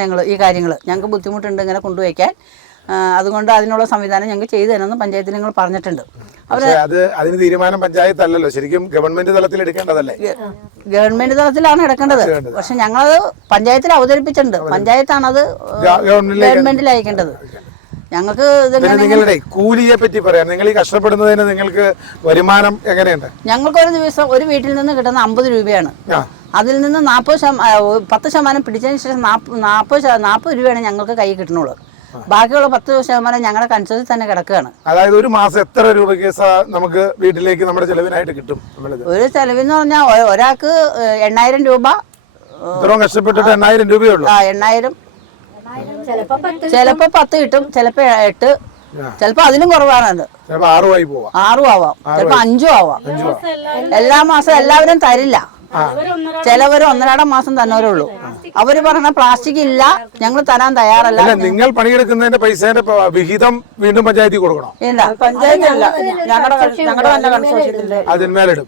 ഞങ്ങൾ ഈ കാര്യങ്ങൾ ഞങ്ങൾക്ക് ബുദ്ധിമുട്ടുണ്ട് ഇങ്ങനെ കൊണ്ടുവയ്ക്കാൻ. അതുകൊണ്ട് അതിനുള്ള സംവിധാനം ഞങ്ങൾക്ക് ചെയ്തു തരുമെന്ന് പഞ്ചായത്തിൽ ഞങ്ങൾ പറഞ്ഞിട്ടുണ്ട്. അതിന് തീരുമാനം പഞ്ചായത്തല്ലല്ലോ, ശരിക്കും ഗവൺമെന്റ് തലത്തിൽ എടുക്കേണ്ടതല്ലേ? ഗവൺമെന്റ് തലത്തിലാണ് എടുക്കേണ്ടത്. പക്ഷെ ഞങ്ങളത് പഞ്ചായത്തിൽ അവതരിപ്പിച്ചിട്ടുണ്ട്. പഞ്ചായത്താണത് ഗവൺമെന്റിൽ അയക്കേണ്ടത്. ഞങ്ങൾക്ക് നിങ്ങളുടെ കൂലിയെ പറ്റി പറയാം. നിങ്ങൾ ഈ കഷ്ടപ്പെടുന്നതിന് നിങ്ങൾക്ക് വരുമാനം എങ്ങനെയുണ്ട്? ഞങ്ങൾക്ക് ഒരു ദിവസം ഒരു വീട്ടിൽ നിന്ന് കിട്ടുന്ന 50 രൂപയാണ്. അതിൽ നിന്ന് 10% പിടിച്ചതിന് ശേഷം 40 രൂപയാണ് ഞങ്ങൾക്ക് കൈ കിട്ടുന്നുള്ളൂ. ബാക്കിയുള്ള 10% ഞങ്ങളുടെ കൺസേഴ്സിൽ തന്നെ കിടക്കുകയാണ്. അതായത് ഒരു മാസം എത്ര രൂപയ്ക്ക് നമുക്ക് വീട്ടിലേക്ക് നമ്മുടെ ചെലവിനായിട്ട് കിട്ടും? ഒരു ചെലവെന്ന് പറഞ്ഞാൽ ഒരാൾക്ക് 8000 രൂപ. ഇത്രയും കഷ്ടപ്പെട്ടിട്ട് 8000 രൂപയുള്ളൂ. 8000 ചിലപ്പോ 10 കിട്ടും, ചിലപ്പോ 8, ചിലപ്പോ അതിലും കുറവാണ്. 6 ആവാം, ചിലപ്പോ 5 ആവാം. എല്ലാ മാസം എല്ലാവരും തരില്ല. ചിലവര് 1.5 മാസം തന്നവരേ ഉള്ളൂ. അവര് പറഞ്ഞ പ്ലാസ്റ്റിക് ഇല്ല, ഞങ്ങൾ തരാൻ തയ്യാറല്ല. നിങ്ങൾ പണിയെടുക്കുന്നതിന്റെ പൈസേന്റെ വിഹിതം വീണ്ടും പഞ്ചായത്തിൽ കൊടുക്കണം. ഇല്ല, പഞ്ചായത്ത് അല്ല, ഞങ്ങളുടെ തന്നെ കൺസോർഷ്യത്തിന്റെ അതിന്മേലിടും.